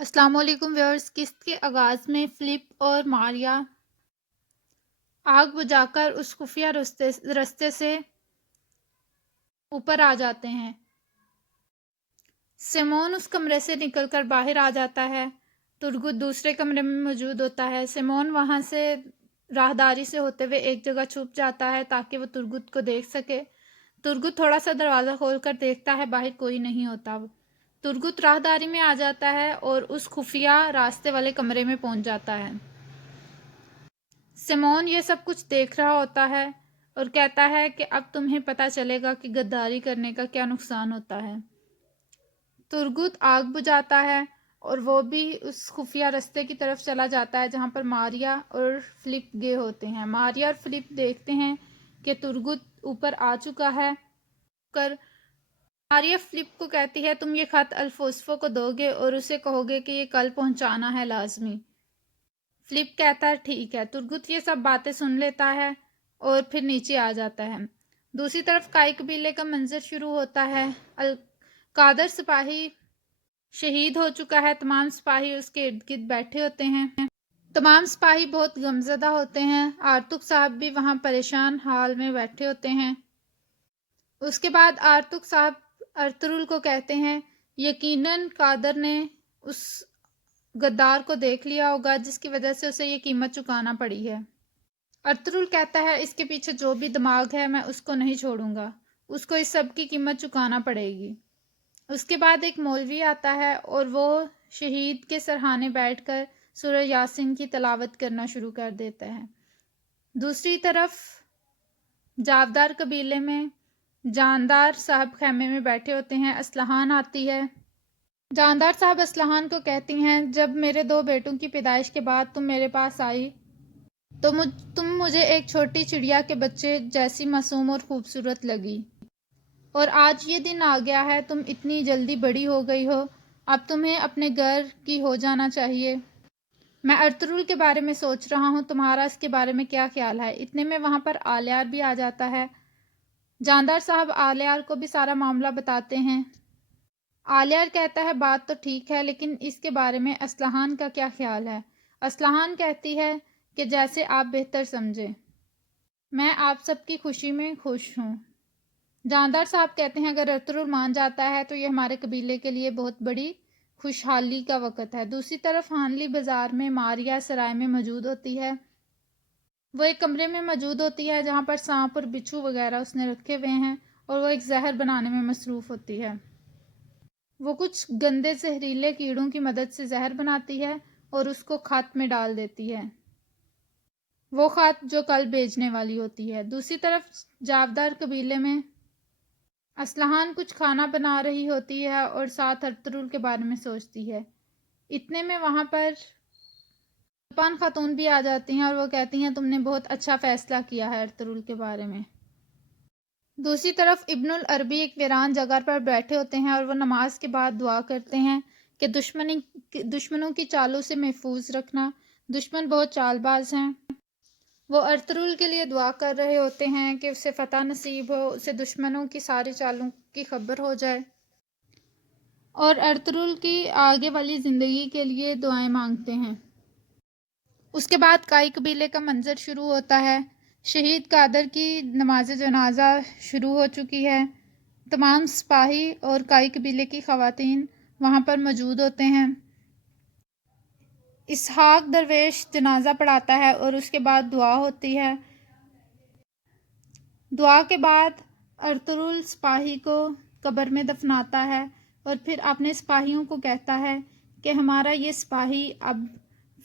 السلام علیکم ویورز۔ قسط کے آغاز میں فلپ اور ماریا آگ بجھا کر اس خفیہ رستے سے اوپر آ جاتے ہیں۔ سیمون اس کمرے سے نکل کر باہر آ جاتا ہے۔ ترگت دوسرے کمرے میں موجود ہوتا ہے۔ سیمون وہاں سے راہداری سے ہوتے ہوئے ایک جگہ چھپ جاتا ہے تاکہ وہ ترگت کو دیکھ سکے۔ ترگت تھوڑا سا دروازہ کھول کر دیکھتا ہے، باہر کوئی نہیں ہوتا۔ ترگت راہداری میں آ جاتا ہے اور اس خفیہ راستے والے کمرے میں پہنچ جاتا ہے۔ سیمون یہ سب کچھ دیکھ رہا ہوتا ہے اور کہتا ہے کہ اب تمہیں پتہ چلے گا کہ غداری کرنے کا کیا نقصان ہوتا ہے۔ ترگت آگ بجھاتا ہے اور وہ بھی اس خفیہ راستے کی طرف چلا جاتا ہے جہاں پر ماریا اور فلپ گئے ہوتے ہیں۔ ماریا اور فلپ دیکھتے ہیں کہ ترگت اوپر آ چکا ہے۔ ماریا فلپ کو کہتی ہے تم یہ خط الفوسفو کو دو گے اور اسے کہو گے کہ یہ کل پہنچانا ہے لازمی۔ فلپ کہتا ہے ٹھیک ہے۔ ترگت یہ سب باتیں سن لیتا ہے اور پھر نیچے آ جاتا ہے۔ دوسری طرف کائی قبیلے کا منظر شروع ہوتا ہے۔ القادر سپاہی شہید ہو چکا ہے۔ تمام سپاہی اس کے ارد گرد بیٹھے ہوتے ہیں۔ تمام سپاہی بہت غمزدہ ہوتے ہیں۔ آرتک صاحب بھی وہاں پریشان حال میں بیٹھے ہوتے ہیں۔ اس کے بعد آرتک صاحب ارطغرل کو کہتے ہیں یقیناً قادر نے اس غدار کو دیکھ لیا ہوگا جس کی وجہ سے اسے یہ قیمت چکانا پڑی ہے۔ ارطغرل کہتا ہے اس کے پیچھے جو بھی دماغ ہے میں اس کو نہیں چھوڑوں گا، اس کو اس سب کی قیمت چکانا پڑے گی۔ اس کے بعد ایک مولوی آتا ہے اور وہ شہید کے سرہانے بیٹھ کر سورہ یاسین کی تلاوت کرنا شروع کر دیتا ہے۔ دوسری طرف جاودار قبیلے میں جاندار صاحب خیمے میں بیٹھے ہوتے ہیں۔ اسلحان آتی ہے۔ جاندار صاحب اسلحان کو کہتی ہیں جب میرے 2 بیٹوں کی پیدائش کے بعد تم میرے پاس آئی تو تم مجھے ایک چھوٹی چڑیا کے بچے جیسی معصوم اور خوبصورت لگی، اور آج یہ دن آ گیا ہے تم اتنی جلدی بڑی ہو گئی ہو، اب تمہیں اپنے گھر کی ہو جانا چاہیے۔ میں ارطغرل کے بارے میں سوچ رہا ہوں، تمہارا اس کے بارے میں کیا خیال ہے؟ اتنے میں وہاں پر آلیار بھی آ جاتا ہے۔ جاندار صاحب آلیار کو بھی سارا معاملہ بتاتے ہیں۔ آلیار کہتا ہے بات تو ٹھیک ہے لیکن اس کے بارے میں اسلحان کا کیا خیال ہے؟ اسلحان کہتی ہے کہ جیسے آپ بہتر سمجھیں، میں آپ سب کی خوشی میں خوش ہوں۔ جاندار صاحب کہتے ہیں اگر ارطغرل مان جاتا ہے تو یہ ہمارے قبیلے کے لیے بہت بڑی خوشحالی کا وقت ہے۔ دوسری طرف ہانلی بازار میں ماریا سرائے میں موجود ہوتی ہے۔ وہ ایک کمرے میں موجود ہوتی ہے جہاں پر سانپ اور بچھو وغیرہ اس نے رکھے ہوئے ہیں اور وہ ایک زہر بنانے میں مصروف ہوتی ہے۔ وہ کچھ گندے زہریلے کیڑوں کی مدد سے زہر بناتی ہے اور اس کو خط میں ڈال دیتی ہے، وہ خط جو کل بھیجنے والی ہوتی ہے۔ دوسری طرف جاودار قبیلے میں اسلحان کچھ کھانا بنا رہی ہوتی ہے اور ساتھ ارطغرل کے بارے میں سوچتی ہے۔ اتنے میں وہاں پر سلطان خاتون بھی آ جاتی ہیں اور وہ کہتی ہیں تم نے بہت اچھا فیصلہ کیا ہے ارطغرل کے بارے میں۔ دوسری طرف ابن العربی ایک ویران جگہ پر بیٹھے ہوتے ہیں اور وہ نماز کے بعد دعا کرتے ہیں کہ دشمنوں کی چالوں سے محفوظ رکھنا، دشمن بہت چال باز ہیں۔ وہ ارطغرل کے لیے دعا کر رہے ہوتے ہیں کہ اسے فتح نصیب ہو، اسے دشمنوں کی ساری چالوں کی خبر ہو جائے، اور ارطغرل کی آگے والی زندگی کے لیے دعائیں مانگتے ہیں۔ اس کے بعد کائی قبیلے کا منظر شروع ہوتا ہے۔ شہید قادر کی نماز جنازہ شروع ہو چکی ہے۔ تمام سپاہی اور کائی قبیلے کی خواتین وہاں پر موجود ہوتے ہیں۔ اسحاق درویش جنازہ پڑھاتا ہے اور اس کے بعد دعا ہوتی ہے۔ دعا کے بعد ارطغرل سپاہی کو قبر میں دفناتا ہے اور پھر اپنے سپاہیوں کو کہتا ہے کہ ہمارا یہ سپاہی اب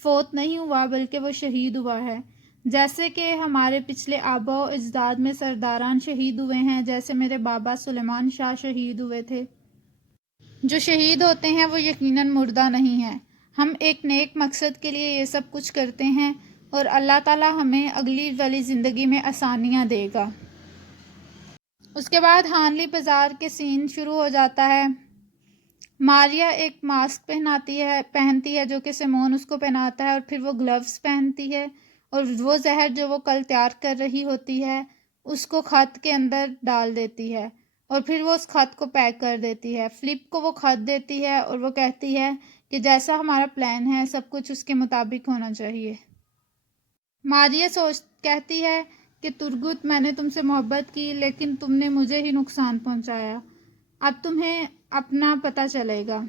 فوت نہیں ہوا بلکہ وہ شہید ہوا ہے، جیسے کہ ہمارے پچھلے آباء و اجداد میں سرداران شہید ہوئے ہیں، جیسے میرے بابا سلیمان شاہ شہید ہوئے تھے۔ جو شہید ہوتے ہیں وہ یقیناً مردہ نہیں ہیں۔ ہم ایک نیک مقصد کے لیے یہ سب کچھ کرتے ہیں اور اللہ تعالی ہمیں اگلی والی زندگی میں آسانیاں دے گا۔ اس کے بعد ہانلی بازار کے سین شروع ہو جاتا ہے۔ ماریا ایک ماسک پہنتی ہے جو کہ سیمون اس کو پہناتا ہے، اور پھر وہ گلوز پہنتی ہے اور وہ زہر جو وہ کل تیار کر رہی ہوتی ہے اس کو خط کے اندر ڈال دیتی ہے اور پھر وہ اس خط کو پیک کر دیتی ہے۔ فلپ کو وہ خط دیتی ہے اور وہ کہتی ہے کہ جیسا ہمارا پلان ہے سب کچھ اس کے مطابق ہونا چاہیے۔ ماریہ کہتی ہے کہ ترگت، میں نے تم سے محبت کی لیکن تم نے مجھے ہی نقصان پہنچایا، اب تمہیں اپنا پتہ چلے گا۔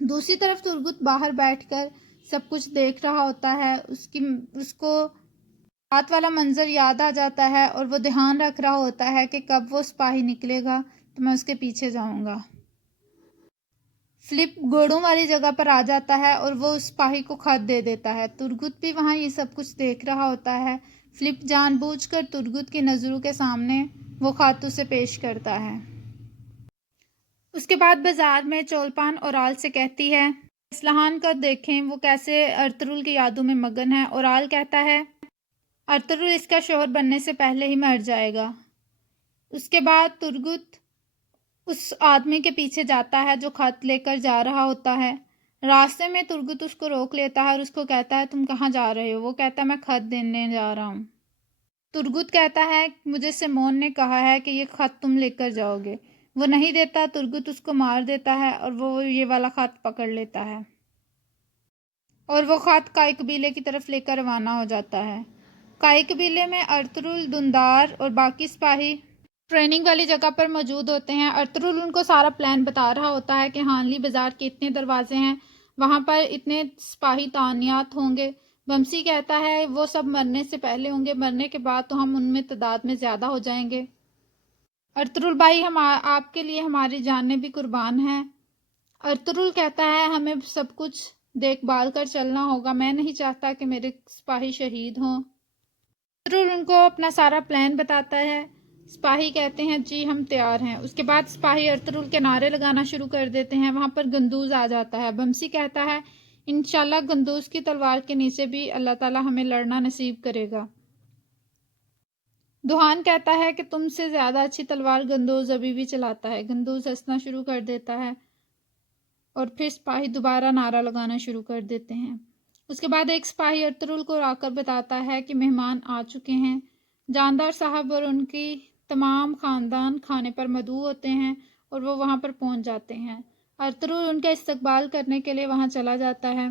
دوسری طرف ترگت باہر بیٹھ کر سب کچھ دیکھ رہا ہوتا ہے، اس کو رات والا منظر یاد آ جاتا ہے اور وہ دھیان رکھ رہا ہوتا ہے کہ کب وہ سپاہی نکلے گا تو میں اس کے پیچھے جاؤں گا۔ فلپ گھوڑوں والی جگہ پر آ جاتا ہے اور وہ اس سپاہی کو خط دے دیتا ہے۔ ترگت بھی وہاں یہ سب کچھ دیکھ رہا ہوتا ہے۔ فلپ جان بوجھ کر ترگت کی نظروں کے سامنے وہ خط اسے پیش کرتا ہے۔ اس کے بعد بازار میں چولپان اورال سے کہتی ہے اسلحان کو دیکھیں وہ کیسے ارطغرل کی یادوں میں مگن ہے۔ اورال کہتا ہے ارطغرل اس کا شوہر بننے سے پہلے ہی مر جائے گا۔ اس کے بعد ترگت اس آدمی کے پیچھے جاتا ہے جو خط لے کر جا رہا ہوتا ہے۔ راستے میں ترگت اس کو روک لیتا ہے اور اس کو کہتا ہے تم کہاں جا رہے ہو؟ وہ کہتا ہے میں خط دینے جا رہا ہوں۔ ترگت کہتا ہے مجھے سیمون نے کہا ہے کہ یہ خط تم لے کر جاؤ گے۔ وہ نہیں دیتا، ترگت اس کو مار دیتا ہے اور وہ یہ والا خط پکڑ لیتا ہے اور وہ خط کائی قبیلے کی طرف لے کر روانہ ہو جاتا ہے۔ کائی قبیلے میں ارطغرل، دندار اور باقی سپاہی ٹریننگ والی جگہ پر موجود ہوتے ہیں۔ ارطغرل ان کو سارا پلان بتا رہا ہوتا ہے کہ ہانلی بازار کے اتنے دروازے ہیں، وہاں پر اتنے سپاہی تعینات ہوں گے۔ بمسی کہتا ہے وہ سب مرنے سے پہلے ہوں گے، مرنے کے بعد تو ہم ان میں تعداد میں زیادہ ہو جائیں گے۔ ارطغرل بھائی آپ کے لیے ہماری جانیں بھی قربان ہیں۔ ارطغرل کہتا ہے ہمیں سب کچھ دیکھ بھال کر چلنا ہوگا، میں نہیں چاہتا کہ میرے سپاہی شہید ہوں۔ ارطغرل ان کو اپنا سارا پلان بتاتا ہے۔ سپاہی کہتے ہیں جی ہم تیار ہیں۔ اس کے بعد سپاہی ارطغرل کے نعرے لگانا شروع کر دیتے ہیں۔ وہاں پر گندوز آ جاتا ہے۔ بمسی کہتا ہے انشاءاللہ گندوز کی تلوار کے نیچے بھی اللہ تعالی ہمیں لڑنا نصیب کرے گا۔ دوحان کہتا ہے کہ تم سے زیادہ اچھی تلوار گندوز ابھی بھی چلاتا ہے۔ گندوز ہنسنا شروع کر دیتا ہے اور پھر سپاہی دوبارہ نعرہ لگانا شروع کر دیتے ہیں۔ اس کے بعد ایک سپاہی ارطغرل کو آ کر بتاتا ہے کہ مہمان آ چکے ہیں۔ جاندار صاحب اور ان کی تمام خاندان کھانے پر مدعو ہوتے ہیں اور وہ وہاں پر پہنچ جاتے ہیں۔ ارطغرل ان کا استقبال کرنے کے لیے وہاں چلا جاتا ہے۔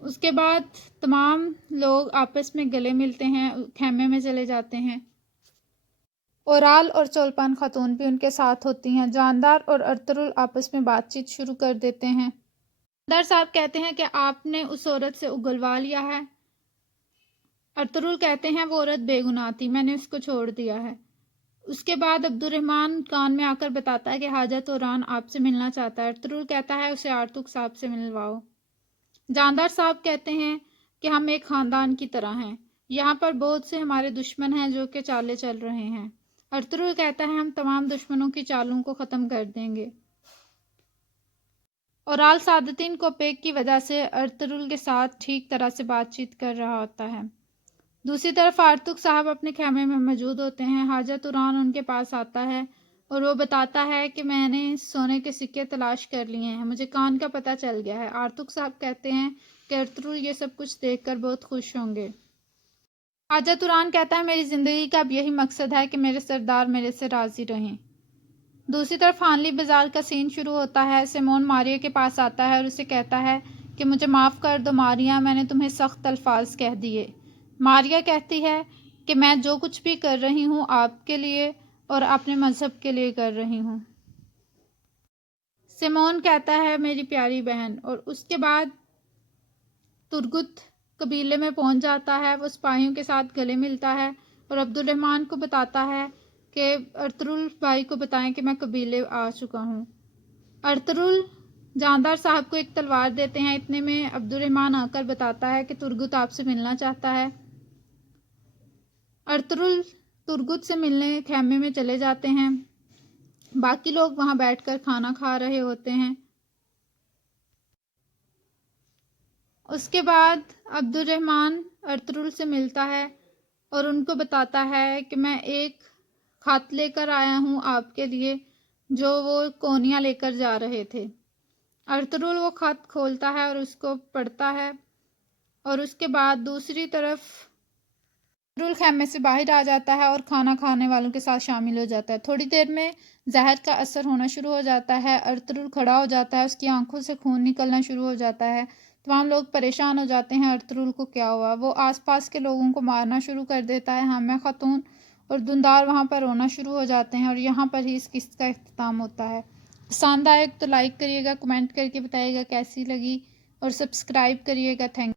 اس کے بعد تمام لوگ آپس میں گلے ملتے ہیں، خیمے میں چلے جاتے ہیں۔ اورال اور چولپان خاتون بھی ان کے ساتھ ہوتی ہیں۔ جاندار اور ارطغرل آپس میں بات چیت شروع کر دیتے ہیں۔ جاندار صاحب کہتے ہیں کہ آپ نے اس عورت سے اگلوا لیا ہے۔ ارطغرل کہتے ہیں وہ عورت بے گناہ تھی، میں نے اس کو چھوڑ دیا ہے۔ اس کے بعد عبدالرحمن کان میں آ کر بتاتا ہے کہ حاجت اوران آپ سے ملنا چاہتا ہے۔ ارطغرل کہتا ہے اسے آرتک صاحب سے ملواؤ۔ جاندار صاحب کہتے ہیں کہ ہم ایک خاندان کی طرح ہیں، یہاں پر بہت سے ہمارے دشمن ہیں جو کہ چالیں چل رہے ہیں۔ ارطغرل کہتا ہے ہم تمام دشمنوں کی چالوں کو ختم کر دیں گے۔ اورال سعادتین کوپیک کی وجہ سے ارطغرل کے ساتھ ٹھیک طرح سے بات چیت کر رہا ہوتا ہے۔ دوسری طرف آرتک صاحب اپنے خیمے میں موجود ہوتے ہیں۔ حاجت اوران ان کے پاس آتا ہے اور وہ بتاتا ہے کہ میں نے سونے کے سکے تلاش کر لیے ہیں، مجھے کان کا پتہ چل گیا ہے۔ آرتک صاحب کہتے ہیں کہ ارطغرل یہ سب کچھ دیکھ کر بہت خوش ہوں گے۔ حاجت اوران کہتا ہے میری زندگی کا اب یہی مقصد ہے کہ میرے سردار میرے سے راضی رہیں۔ دوسری طرف ہانلی بازار کا سین شروع ہوتا ہے۔ سیمون ماریہ کے پاس آتا ہے اور اسے کہتا ہے کہ مجھے معاف کر دو ماریہ، میں نے تمہیں سخت الفاظ کہہ دیے۔ ماریہ کہتی ہے کہ میں جو کچھ بھی کر رہی ہوں آپ کے لیے اور اپنے مذہب کے لیے کر رہی ہوں۔ سیمون کہتا ہے میری پیاری بہن، اور اس کے بعد ترگت قبیلے میں پہنچ جاتا ہے۔ وہ سپاہیوں کے ساتھ گلے ملتا ہے اور عبدالرحمن کو بتاتا ہے کہ ارطغرل بھائی کو بتائیں کہ میں قبیلے آ چکا ہوں۔ ارطغرل جاندار صاحب کو ایک تلوار دیتے ہیں۔ اتنے میں عبدالرحمن آ کر بتاتا ہے کہ ترگت آپ سے ملنا چاہتا ہے۔ ارطغرل ترگت سے ملنے خیمے میں چلے جاتے ہیں۔ باقی لوگ وہاں بیٹھ کر کھانا کھا رہے ہوتے ہیں۔ اس کے بعد عبدالرحمن ارطغرل سے ملتا ہے اور ان کو بتاتا ہے کہ میں ایک خط لے کر آیا ہوں آپ کے لیے جو وہ کونیا لے کر جا رہے تھے۔ ارطغرل وہ خط کھولتا ہے اور اس کو پڑھتا ہے اور اس کے بعد دوسری طرف خیمے سے باہر آ جاتا ہے اور کھانا کھانے والوں کے ساتھ شامل ہو جاتا ہے۔ تھوڑی دیر میں زہر کا اثر ہونا شروع ہو جاتا ہے۔ ارطغرل کھڑا ہو جاتا ہے، اس کی آنکھوں سے خون نکلنا شروع ہو جاتا ہے۔ تمام لوگ پریشان ہو جاتے ہیں ارطغرل کو کیا ہوا۔ وہ آس پاس کے لوگوں کو مارنا شروع کر دیتا ہے۔ حامیہ خاتون اور دندار وہاں پر رونا شروع ہو جاتے ہیں اور یہاں پر ہی اس قسط کا اختتام ہوتا ہے۔ پسند آئے تو لائک کریے گا، کمنٹ کر کے بتائیے گا کیسی لگی اور سبسکرائب کریے گا۔ تھینک